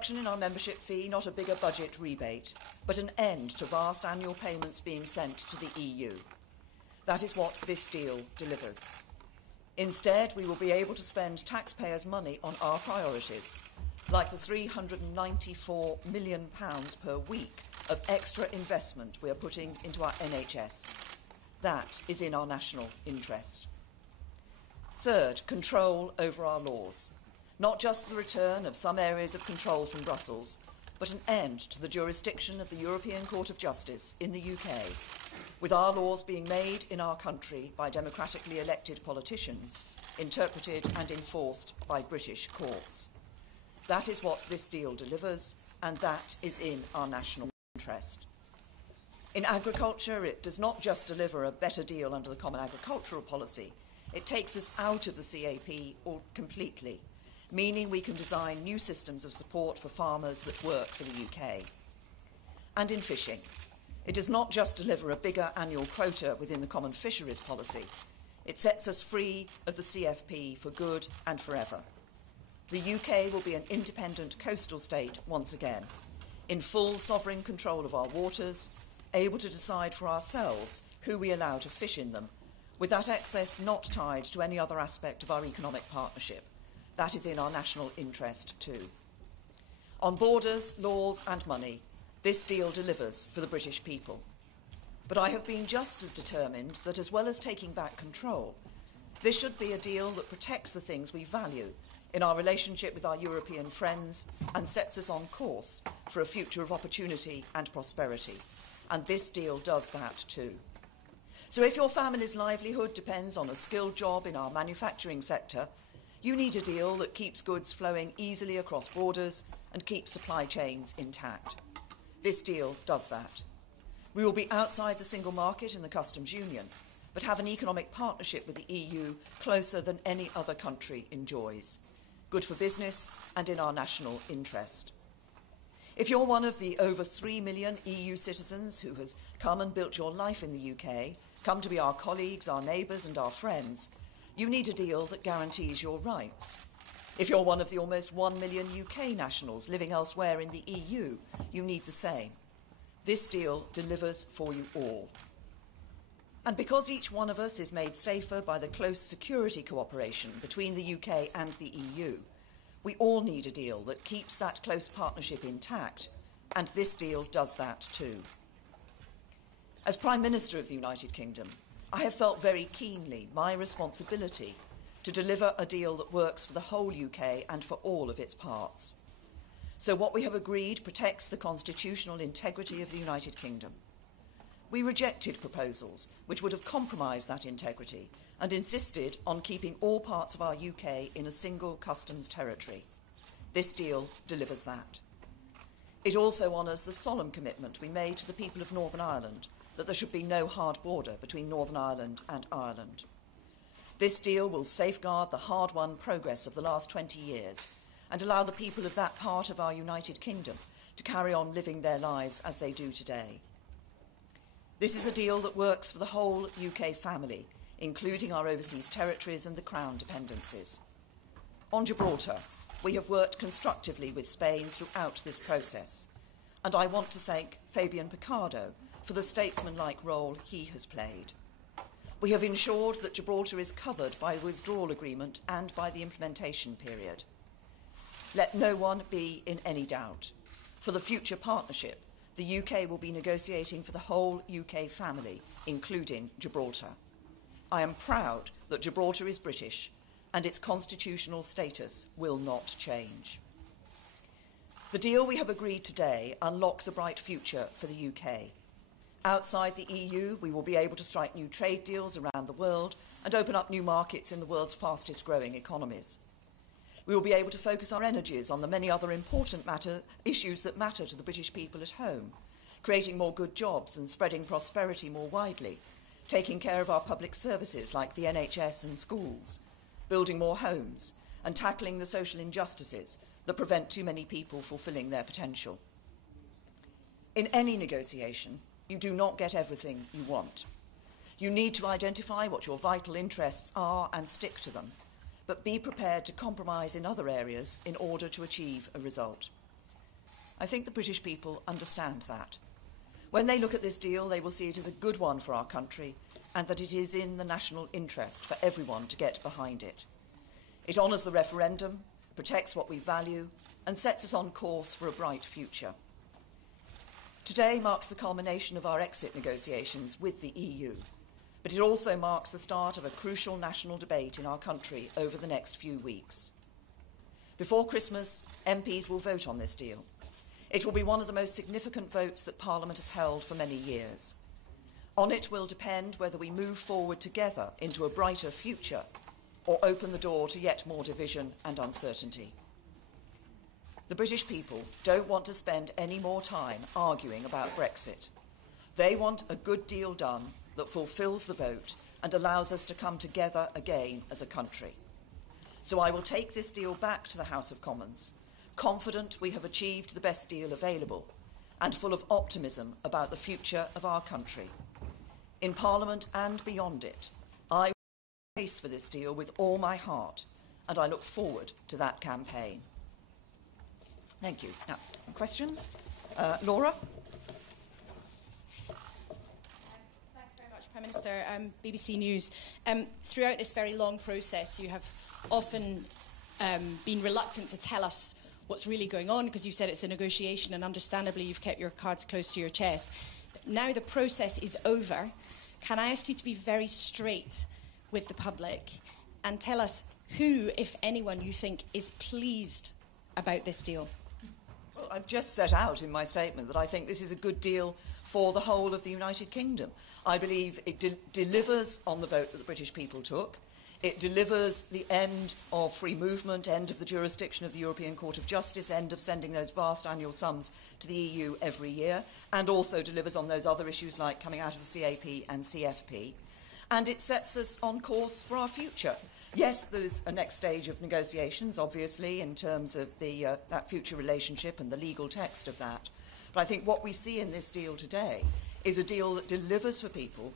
reduction in our membership fee, not a bigger budget rebate, but an end to vast annual payments being sent to the EU. That is what this deal delivers. Instead, we will be able to spend taxpayers' money on our priorities, like the £394 million per week of extra investment we are putting into our NHS. That is in our national interest. Third, control over our laws. Not just the return of some areas of control from Brussels, but an end to the jurisdiction of the European Court of Justice in the UK, with our laws being made in our country by democratically elected politicians, interpreted and enforced by British courts. That is what this deal delivers, and that is in our national interest. In agriculture, it does not just deliver a better deal under the Common Agricultural Policy, it takes us out of the CAP completely, meaning we can design new systems of support for farmers that work for the UK. And in fishing, it does not just deliver a bigger annual quota within the Common Fisheries Policy, it sets us free of the CFP for good and forever. The UK will be an independent coastal state once again, in full sovereign control of our waters, able to decide for ourselves who we allow to fish in them, with that access not tied to any other aspect of our economic partnership. That is in our national interest too. On borders, laws and money, this deal delivers for the British people. But I have been just as determined that, as well as taking back control, this should be a deal that protects the things we value in our relationship with our European friends and sets us on course for a future of opportunity and prosperity. And this deal does that too. So if your family's livelihood depends on a skilled job in our manufacturing sector, you need a deal that keeps goods flowing easily across borders and keeps supply chains intact. This deal does that. We will be outside the single market and the customs union, but have an economic partnership with the EU closer than any other country enjoys. Good for business and in our national interest. If you're one of the over 3 million EU citizens who has come and built your life in the UK, come to be our colleagues, our neighbours and our friends, you need a deal that guarantees your rights. If you're one of the almost 1 million UK nationals living elsewhere in the EU, you need the same. This deal delivers for you all. And because each one of us is made safer by the close security cooperation between the UK and the EU, we all need a deal that keeps that close partnership intact, and this deal does that too. As Prime Minister of the United Kingdom, I have felt very keenly my responsibility to deliver a deal that works for the whole UK and for all of its parts. So what we have agreed protects the constitutional integrity of the United Kingdom. We rejected proposals which would have compromised that integrity and insisted on keeping all parts of our UK in a single customs territory. This deal delivers that. It also honours the solemn commitment we made to the people of Northern Ireland that there should be no hard border between Northern Ireland and Ireland. This deal will safeguard the hard-won progress of the last 20 years and allow the people of that part of our United Kingdom to carry on living their lives as they do today. This is a deal that works for the whole UK family, including our overseas territories and the Crown dependencies. On Gibraltar, we have worked constructively with Spain throughout this process, and I want to thank Fabian Picardo for the statesman-like role he has played. We have ensured that Gibraltar is covered by the withdrawal agreement and by the implementation period. Let no one be in any doubt. For the future partnership, the UK will be negotiating for the whole UK family, including Gibraltar. I am proud that Gibraltar is British and its constitutional status will not change. The deal we have agreed today unlocks a bright future for the UK. Outside the EU, we will be able to strike new trade deals around the world and open up new markets in the world's fastest growing economies. We will be able to focus our energies on the many other important issues that matter to the British people at home, creating more good jobs and spreading prosperity more widely, taking care of our public services like the NHS and schools, building more homes, and tackling the social injustices that prevent too many people fulfilling their potential. In any negotiation, you do not get everything you want. You need to identify what your vital interests are and stick to them, but be prepared to compromise in other areas in order to achieve a result. I think the British people understand that. When they look at this deal, they will see it as a good one for our country and that it is in the national interest for everyone to get behind it. It honours the referendum, protects what we value, and sets us on course for a bright future. Today marks the culmination of our exit negotiations with the EU, but it also marks the start of a crucial national debate in our country over the next few weeks. Before Christmas, MPs will vote on this deal. It will be one of the most significant votes that Parliament has held for many years. On it will depend whether we move forward together into a brighter future or open the door to yet more division and uncertainty. The British people don't want to spend any more time arguing about Brexit. They want a good deal done that fulfills the vote and allows us to come together again as a country. So I will take this deal back to the House of Commons, confident we have achieved the best deal available and full of optimism about the future of our country. In Parliament and beyond it, I will face for this deal with all my heart, and I look forward to that campaign. Thank you. Now, questions? Laura? Thank you very much, Prime Minister. BBC News. Throughout this very long process, you have often been reluctant to tell us what's really going on, because you said it's a negotiation, and understandably you've kept your cards close to your chest. But now the process is over. Can I ask you to be very straight with the public and tell us who, if anyone, you think is pleased about this deal? Well, I've just set out in my statement that I think this is a good deal for the whole of the United Kingdom. I believe it delivers on the vote that the British people took. It delivers the end of free movement, end of the jurisdiction of the European Court of Justice, end of sending those vast annual sums to the EU every year, and also delivers on those other issues like coming out of the CAP and CFP. And it sets us on course for our future. Yes, there's a next stage of negotiations, obviously, in terms of that future relationship and the legal text of that. But I think what we see in this deal today is a deal that delivers for people,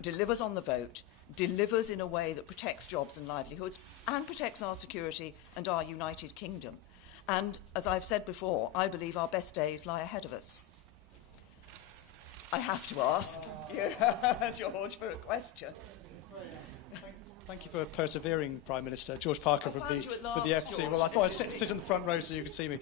delivers on the vote, delivers in a way that protects jobs and livelihoods and protects our security and our United Kingdom. And, as I've said before, I believe our best days lie ahead of us. I have to ask George for a question. Thank you for persevering, Prime Minister. George Parker for the FT. George. Well, I thought I'd sit in the front row so you could see me.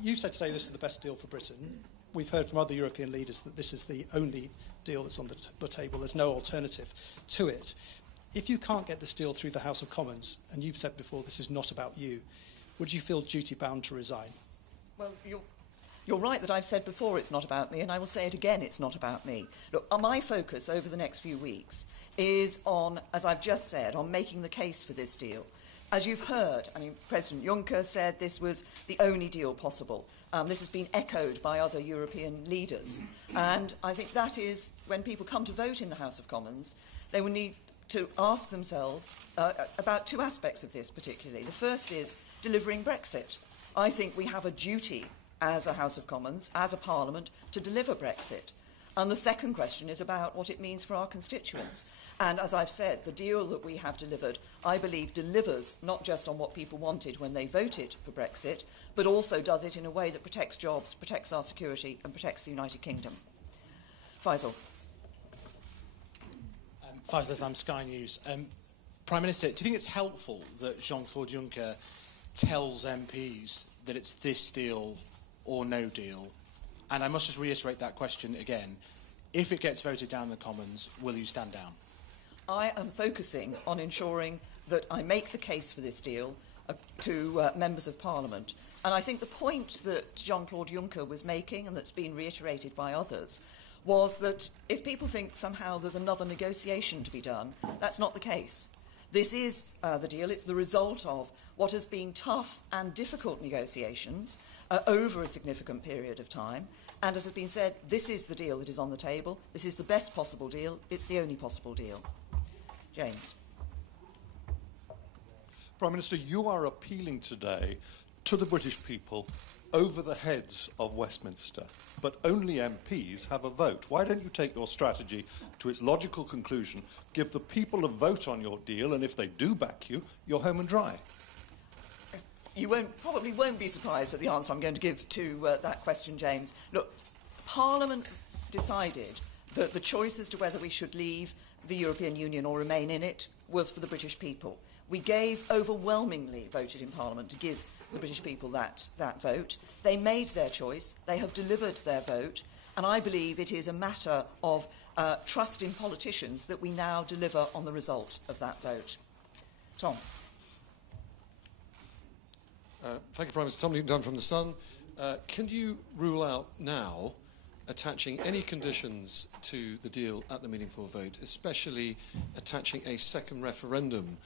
You said today this is the best deal for Britain. We've heard from other European leaders that this is the only deal that's on the table. There's no alternative to it. If you can't get this deal through the House of Commons, and you've said before this is not about you, would you feel duty-bound to resign? Well, you're right that I've said before it's not about me, and I will say it again, it's not about me. Look, my focus over the next few weeks is on, as I've just said, on making the case for this deal. As you've heard, President Juncker said this was the only deal possible. This has been echoed by other European leaders. And I think that is, when people come to vote in the House of Commons, they will need to ask themselves about two aspects of this particularly. The first is delivering Brexit. I think we have a duty as a House of Commons, as a Parliament, to deliver Brexit. And the second question is about what it means for our constituents. And as I've said, the deal that we have delivered, I believe, delivers not just on what people wanted when they voted for Brexit, but also does it in a way that protects jobs, protects our security, and protects the United Kingdom. Faisal. Faisal Islam, Sky News. Prime Minister, do you think it's helpful that Jean-Claude Juncker tells MPs that it's this deal or no deal? And I must just reiterate that question again. If it gets voted down in the Commons, will you stand down? I am focusing on ensuring that I make the case for this deal to members of Parliament. And I think the point that Jean-Claude Juncker was making, and that's been reiterated by others, was that if people think somehow there's another negotiation to be done, that's not the case. This is the deal. It's the result of what has been tough and difficult negotiations over a significant period of time. And as has been said, this is the deal that is on the table. This is the best possible deal. It's the only possible deal. James. Prime Minister, you are appealing today to the British people over the heads of Westminster, but only MPs have a vote. Why don't you take your strategy to its logical conclusion, give the people a vote on your deal, and if they do back you, you're home and dry? you probably won't be surprised at the answer I'm going to give to that question, James. Look, Parliament decided that the choice as to whether we should leave the European Union or remain in it was for the British people. We overwhelmingly voted in Parliament to give the British people that vote. They made their choice, they have delivered their vote, and I believe it is a matter of trust in politicians that we now deliver on the result of that vote. Tom. Thank you, Prime Minister. Tom Newton-Dunn from The Sun. Can you rule out now attaching any conditions to the deal at the meaningful vote, especially attaching a second referendum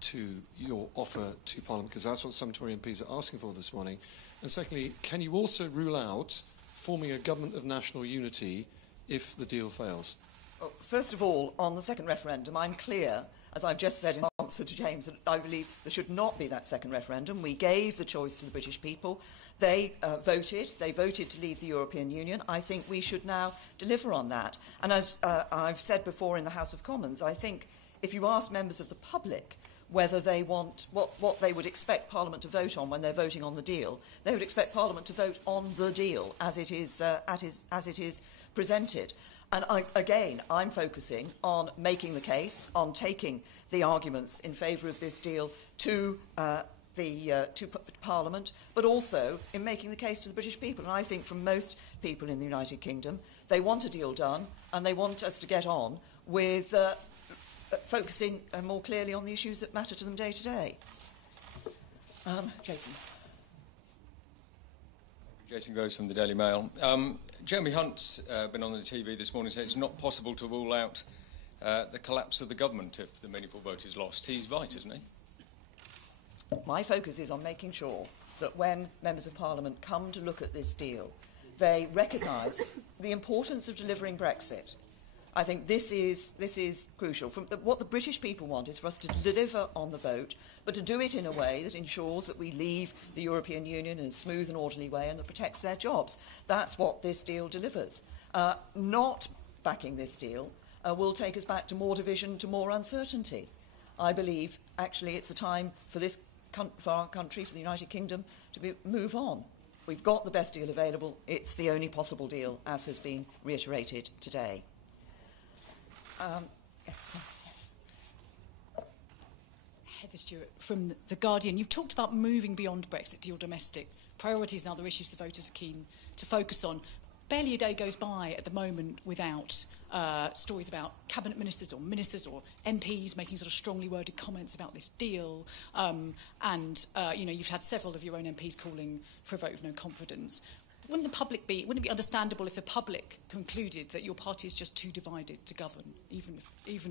to your offer to Parliament, because that's what some Tory MPs are asking for this morning? And secondly, can you also rule out forming a government of national unity if the deal fails? Well, first of all, on the second referendum, I'm clear, as I've just said in answer to James, that I believe there should not be that second referendum. We gave the choice to the British people. They voted to leave the European Union. I think we should now deliver on that. And as I've said before in the House of Commons, I think if you ask members of the public whether they want what they would expect Parliament to vote on when they're voting on the deal, they would expect Parliament to vote on the deal as it is presented. And again, I'm focusing on making the case, on taking the arguments in favour of this deal to Parliament, but also in making the case to the British people. And I think from most people in the United Kingdom, they want a deal done, and they want us to get on with focusing more clearly on the issues that matter to them day to day. Jason. Jason Groves from the Daily Mail. Jeremy Hunt's been on the TV this morning saying it's not possible to rule out the collapse of the government if the meaningful vote is lost. He's right, isn't he? My focus is on making sure that when members of Parliament come to look at this deal, they recognise the importance of delivering Brexit. I think this is crucial. What the British people want is for us to deliver on the vote, but to do it in a way that ensures that we leave the European Union in a smooth and orderly way and that protects their jobs. That's what this deal delivers. Not backing this deal will take us back to more division, to more uncertainty. I believe, actually, it's a time for our country, for the United Kingdom, to move on. We've got the best deal available. It's the only possible deal, as has been reiterated today. Yes. Heather Stewart from The Guardian. You've talked about moving beyond Brexit to your domestic priorities and other issues the voters are keen to focus on. Barely a day goes by at the moment without stories about cabinet ministers or MPs making sort of strongly worded comments about this deal. You've had several of your own MPs calling for a vote of no confidence. Wouldn't it be understandable if the public concluded that your party is just too divided to govern, even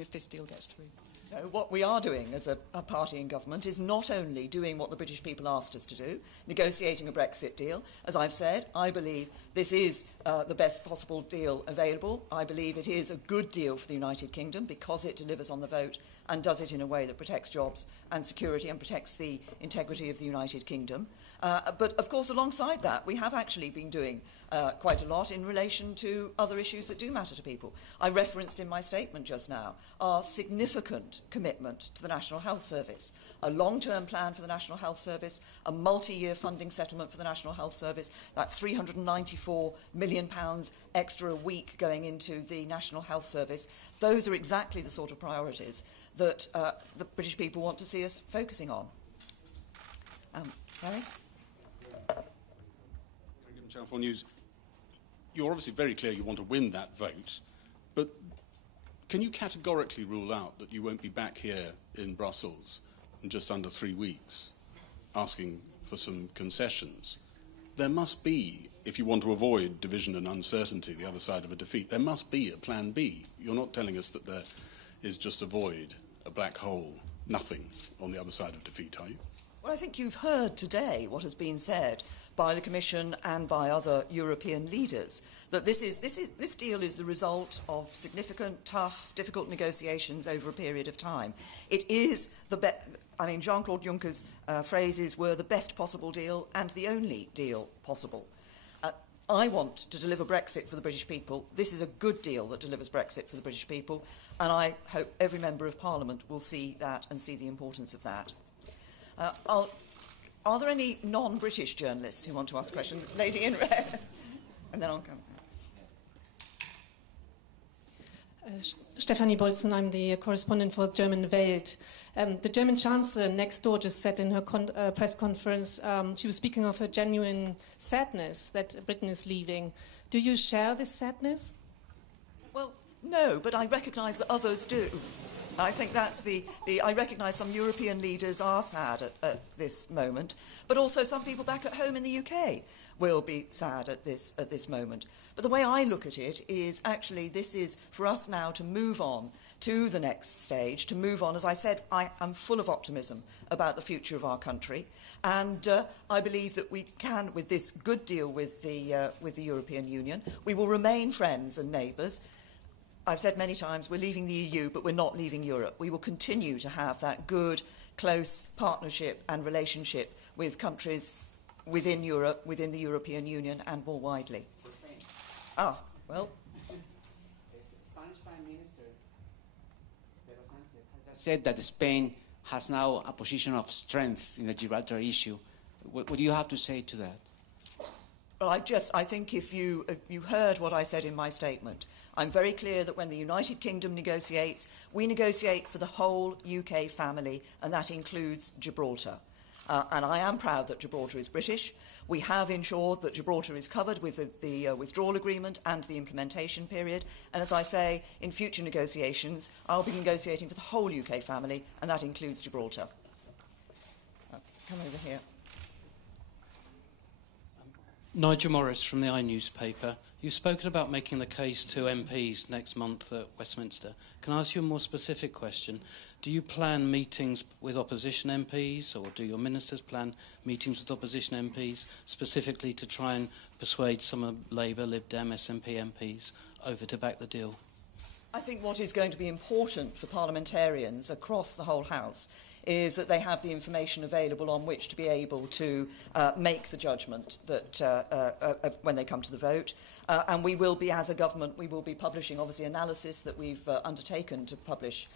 if this deal gets through? No, what we are doing as a party in government is not only doing what the British people asked us to do, negotiating a Brexit deal. As I've said, I believe this is the best possible deal available. I believe it is a good deal for the United Kingdom because it delivers on the vote and does it in a way that protects jobs and security and protects the integrity of the United Kingdom. But, of course, alongside that, we have actually been doing quite a lot in relation to other issues that do matter to people. I referenced in my statement just now our significant commitment to the National Health Service, a long-term plan for the National Health Service, a multi-year funding settlement for the National Health Service, that £394 million extra a week going into the National Health Service. Those are exactly the sort of priorities that the British people want to see us focusing on. Harry? Channel 4 News. You're obviously very clear you want to win that vote, but can you categorically rule out that you won't be back here in Brussels in just under 3 weeks asking for some concessions? There must be, if you want to avoid division and uncertainty, the other side of a defeat, there must be a plan B. You're not telling us that there is just a void, a black hole, nothing on the other side of defeat, are you? Well, I think you've heard today what has been said by the Commission and by other European leaders, that this deal is the result of significant, tough, difficult negotiations over a period of time. It is Jean-Claude Juncker's phrases were the best possible deal and the only deal possible. I want to deliver Brexit for the British people. This is a good deal that delivers Brexit for the British people, and I hope every member of Parliament will see that and see the importance of that. Are there any non-British journalists who want to ask questions? Lady in red. And then I'll come. Stefanie Bolzen, I'm the correspondent for German Welt. The German Chancellor next door just said in her press conference, she was speaking of her genuine sadness that Britain is leaving. Do you share this sadness? Well, no, but I recognise that others do. I think that's I recognise some European leaders are sad at this moment, but also some people back at home in the UK will be sad at this moment. But the way I look at it is actually this is for us now to move on to the next stage, to move on. As I said, I am full of optimism about the future of our country, and I believe that we can, with this good deal with the European Union, we will remain friends and neighbours. I've said many times we're leaving the EU, but we're not leaving Europe. We will continue to have that good, close partnership and relationship with countries within Europe, within the European Union, and more widely. Ah, well. Spanish Prime Minister Pedro Sánchez has said that Spain has now a position of strength in the Gibraltar issue. What do you have to say to that? Well, I think if you heard what I said in my statement, I'm very clear that when the United Kingdom negotiates, we negotiate for the whole UK family, and that includes Gibraltar. And I am proud that Gibraltar is British. We have ensured that Gibraltar is covered with the withdrawal agreement and the implementation period. And as I say, in future negotiations, I'll be negotiating for the whole UK family, and that includes Gibraltar. Come over here. Nigel Morris from the iNewspaper. You've spoken about making the case to MPs next month at Westminster. Can I ask you a more specific question? Do you plan meetings with opposition MPs, or do your ministers plan meetings with opposition MPs, specifically to try and persuade some of Labour, Lib Dem, SNP MPs over to back the deal? I think what is going to be important for parliamentarians across the whole House is that they have the information available on which to be able to make the judgment that when they come to the vote. And we will be, as a government, we will be publishing, obviously, analysis that we've undertaken to publish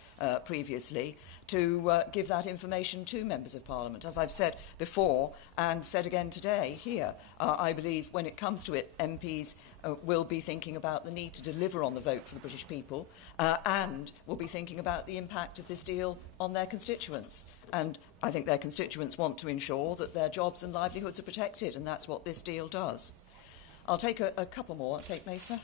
previously to give that information to members of Parliament. As I've said before and said again today here, I believe when it comes to it, MPs will be thinking about the need to deliver on the vote for the British people and will be thinking about the impact of this deal on their constituents. And I think their constituents want to ensure that their jobs and livelihoods are protected, and that's what this deal does. I'll take a couple more. I'll take Mesa.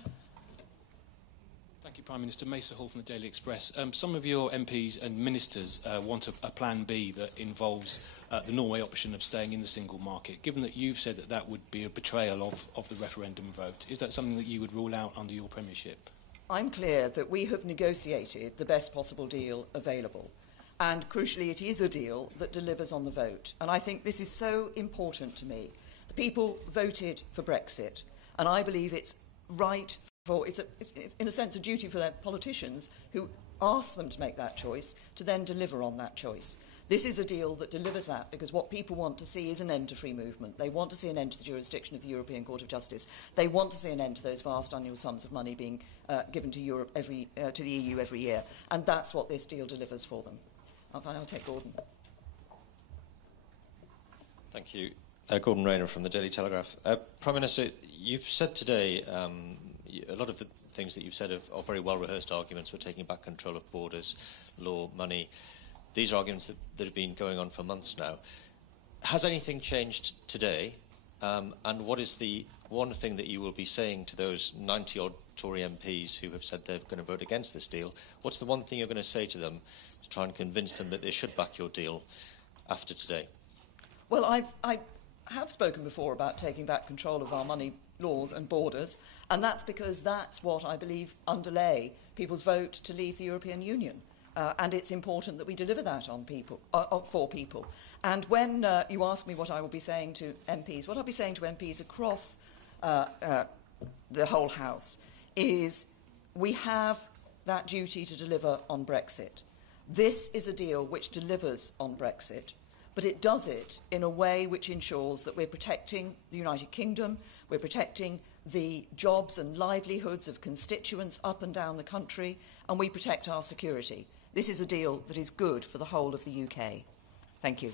Thank you, Prime Minister. Mesa Hall from the Daily Express. Some of your MPs and ministers want a plan B that involves the Norway option of staying in the single market. Given that you've said that that would be a betrayal of the referendum vote, is that something that you would rule out under your premiership? I'm clear that we have negotiated the best possible deal available. And crucially, it is a deal that delivers on the vote. And I think this is so important to me. The people voted for Brexit, and I believe it's right for, it's in a sense a duty for their politicians who ask them to make that choice to then deliver on that choice. This is a deal that delivers that, because what people want to see is an end to free movement. They want to see an end to the jurisdiction of the European Court of Justice. They want to see an end to those vast annual sums of money being given to Europe to the EU every year. And that's what this deal delivers for them. I'll take Gordon. Thank you. Gordon Rayner from the Daily Telegraph. Prime Minister, you've said today a lot of the things that you've said are very well-rehearsed arguments. We're taking back control of borders, law, money. These are arguments that have been going on for months now. Has anything changed today? And what is the one thing that you will be saying to those 90-odd Tory MPs who have said they're going to vote against this deal? What's the one thing you're going to say to them to try and convince them that they should back your deal after today? Well, I have spoken before about taking back control of our money, laws and borders, and that's because that's what I believe underlay people's vote to leave the European Union. And it's important that we deliver that on people, for people. And when you ask me what I will be saying to MPs, what I'll be saying to MPs across the whole House is we have that duty to deliver on Brexit. This is a deal which delivers on Brexit, but it does it in a way which ensures that we're protecting the United Kingdom, we're protecting the jobs and livelihoods of constituents up and down the country, and we protect our security. This is a deal that is good for the whole of the UK. Thank you.